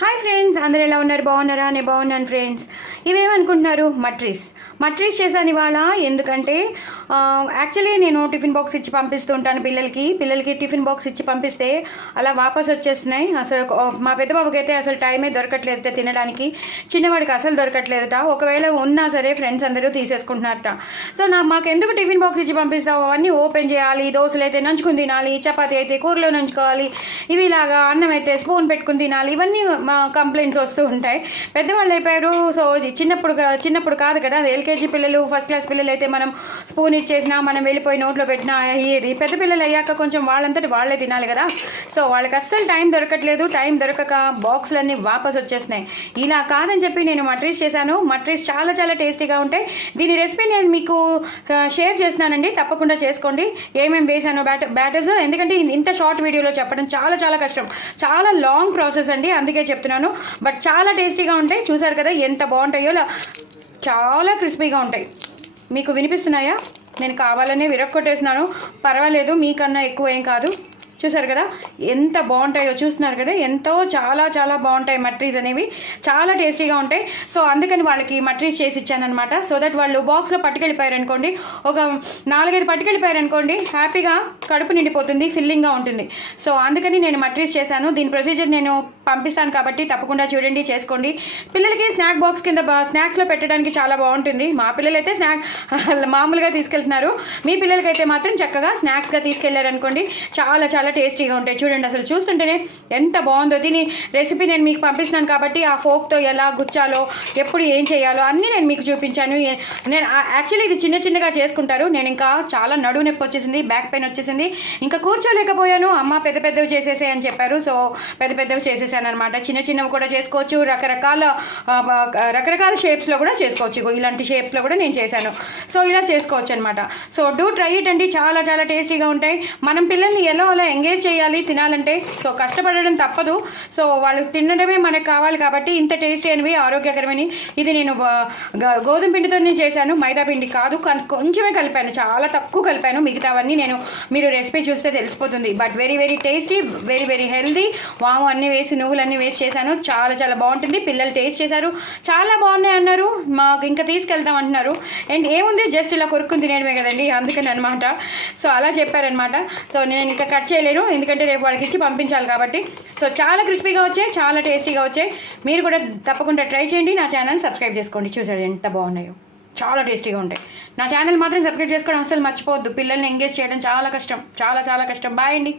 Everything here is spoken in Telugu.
హాయ్ ఫ్రెండ్స్, అందరు ఎలా ఉన్నారు? బాగున్నారా? నేను బాగున్నాను ఫ్రెండ్స్. ఇవేమనుకుంటున్నారు? మట్రీస్ చేశాను ఇవాళ. ఎందుకంటే యాక్చువల్లీ నేను టిఫిన్ బాక్స్ ఇచ్చి పంపిస్తూ ఉంటాను పిల్లలకి టిఫిన్ బాక్స్ ఇచ్చి పంపిస్తే అలా వాపస్ వచ్చేస్తున్నాయి. అసలు మా పెద్ద బాబుకి అయితే అసలు టైమే దొరకట్లేదు తినడానికి, చిన్నవాడికి అసలు దొరకట్లేదట. ఒకవేళ ఉన్నా సరే ఫ్రెండ్స్ అందరూ తీసేసుకుంటున్నారట. సో మాకు ఎందుకు టిఫిన్ బాక్స్ ఇచ్చి పంపిస్తావు? అవన్నీ ఓపెన్ చేయాలి, దోశలు అయితే నంచుకుని తినాలి, చపాతీ అయితే కూరలో నంచుకోవాలి, ఇవి ఇలాగా అన్నం అయితే స్పూన్ పెట్టుకుని తినాలి, ఇవన్నీ మా కంప్లైంట్స్ వస్తూ ఉంటాయి. పెద్దవాళ్ళు అయిపోయారు. సో చిన్నప్పుడు కాదు కదా, ఎల్కేజీ పిల్లలు, ఫస్ట్ క్లాస్ పిల్లలు అయితే మనం స్పూన్ ఇచ్చేసినా, మనం వెళ్ళిపోయి నోట్లో పెట్టినా ఏది. పెద్ద పిల్లలు అయ్యాక కొంచెం వాళ్ళంతటి వాళ్ళే తినాలి కదా. సో వాళ్ళకి అస్సలు టైం దొరకట్లేదు. టైం దొరకక బాక్సులన్నీ వాపస్ వచ్చేస్తున్నాయి. ఇలా కాదని చెప్పి నేను మట్రీస్ చేశాను. మట్రీస్ చాలా చాలా టేస్టీగా ఉంటాయి. దీని రెసిపీ నేను మీకు షేర్ చేస్తున్నానండి, తప్పకుండా చేసుకోండి. ఏమేమి వేసాను బ్యాటర్స్, ఎందుకంటే ఇంత షార్ట్ వీడియోలో చెప్పడం చాలా చాలా కష్టం, చాలా లాంగ్ ప్రాసెస్ అండి, అందుకే చెప్తున్నాను. బట్ చాలా టేస్టీగా ఉంటాయి. చూసారు కదా ఎంత బాగుంటాయో, చాలా క్రిస్పీగా ఉంటాయి. మీకు వినిపిస్తున్నాయా? నేను కావాలనే విరక్కొట్టేసినాను, పర్వాలేదు, మీకన్నా ఎక్కువ ఏం కాదు. చూసారు కదా ఎంత బాగుంటాయో, చూస్తున్నారు కదా, ఎంతో చాలా చాలా బాగుంటాయి. మట్రీస్ అనేవి చాలా టేస్టీగా ఉంటాయి. సో అందుకని వాళ్ళకి మట్రీస్ చేసి ఇచ్చానమాట. సో దట్ వాళ్ళు బాక్స్లో పట్టుకెళ్ళిపోయారనుకోండి, ఒక 4-5 పట్టుకెళ్ళిపోయారనుకోండి, హ్యాపీగా కడుపు నిండిపోతుంది, ఫిల్లింగ్గా ఉంటుంది. సో అందుకని నేను మట్రీస్ చేశాను. దీని ప్రొసీజర్ నేను పంపిస్తాను కాబట్టి తప్పకుండా చూడండి, చేసుకోండి. పిల్లలకి స్నాక్ బాక్స్ కింద స్నాక్స్లో పెట్టడానికి చాలా బాగుంటుంది. మా పిల్లలు అయితే మామూలుగా తీసుకెళ్తున్నారు. మీ పిల్లలకైతే మాత్రం చక్కగా స్నాక్స్గా తీసుకెళ్లారనుకోండి, చాలా చాలా టేస్టీగా ఉంటాయి. చూడండి, అసలు చూస్తుంటేనే ఎంత బాగుందో. దీని రెసిపీ నేను మీకు పంపిస్తున్నాను కాబట్టి ఆ ఫోక్తో ఎలా గుచ్చాలో, ఎప్పుడు ఏం చేయాలో అన్నీ నేను మీకు చూపించాను. నేను యాక్చువల్లీ ఇది చిన్నగా చేసుకుంటారు. నేను ఇంకా చాలా నడువు నొప్పి వచ్చేసింది, బ్యాక్ పెయిన్ వచ్చేసింది, ఇంకా కూర్చోలేకపోయాను. అమ్మ పెద్దవి చేసేసే అని చెప్పారు. సో పెద్దవి చేసేసాను అనమాట. చిన్నవి కూడా చేసుకోవచ్చు, రకరకాల షేప్స్లో కూడా చేసుకోవచ్చు. ఇలాంటి షేప్స్లో కూడా నేను చేశాను. సో ఇలా చేసుకోవచ్చు అనమాట. సో డూ ట్రై ఇట్ అండి, చాలా చాలా టేస్టీగా ఉంటాయి. మనం పిల్లల్ని ఎలా ఎంగేజ్ చేయాలి తినాలంటే, సో కష్టపడడం తప్పదు. సో వాళ్ళు తినడమే మనకు కావాలి కాబట్టి ఇంత టేస్టీ అనేవి, ఆరోగ్యకరమని. ఇది నేను గోధుమ పిండితోనే చేశాను, మైదా పిండి కాదు. కొంచెమే కలిపాను, చాలా తక్కువ కలిపాను. మిగతావన్నీ మీరు రెసిపీ చూస్తే తెలిసిపోతుంది. But very very tasty, very very healthy. వాము అన్నీ వేసి, నువ్వులన్నీ వేసి చేశాను. చాలా చాలా బాగుంటుంది. పిల్లలు టేస్ట్ చేశారు, చాలా బాగున్నాయి అన్నారు. మాకు ఇంకా తీసుకెళ్తాం అంటున్నారు. అండ్ ఏముంది, జస్ట్ ఇలా కొరుక్కుని తినేయడమే కదండి, అందుకని అనమాట. సో అలా చెప్పారనమాట. సో నేను ఇంకా కట్ చేయలేను, ఎందుకంటే రేపు వాళ్ళకి ఇచ్చి పంపించాలి కాబట్టి. సో చాలా క్రిస్పీగా వచ్చాయి, చాలా టేస్టీగా వచ్చాయి. మీరు కూడా తప్పకుండా ట్రై చేయండి. నా ఛానల్ సబ్స్క్రైబ్ చేసుకోండి. చూసారు ఎంత బాగున్నాయో, చాలా టేస్టీగా ఉంటాయి. నా ఛానల్ మాత్రం సబ్స్క్రైబ్ చేసుకోవడం అసలు మర్చిపోవద్దు. పిల్లల్ని ఎంగేజ్ చేయడం చాలా కష్టం, చాలా చాలా కష్టం. బాయ్ అండి.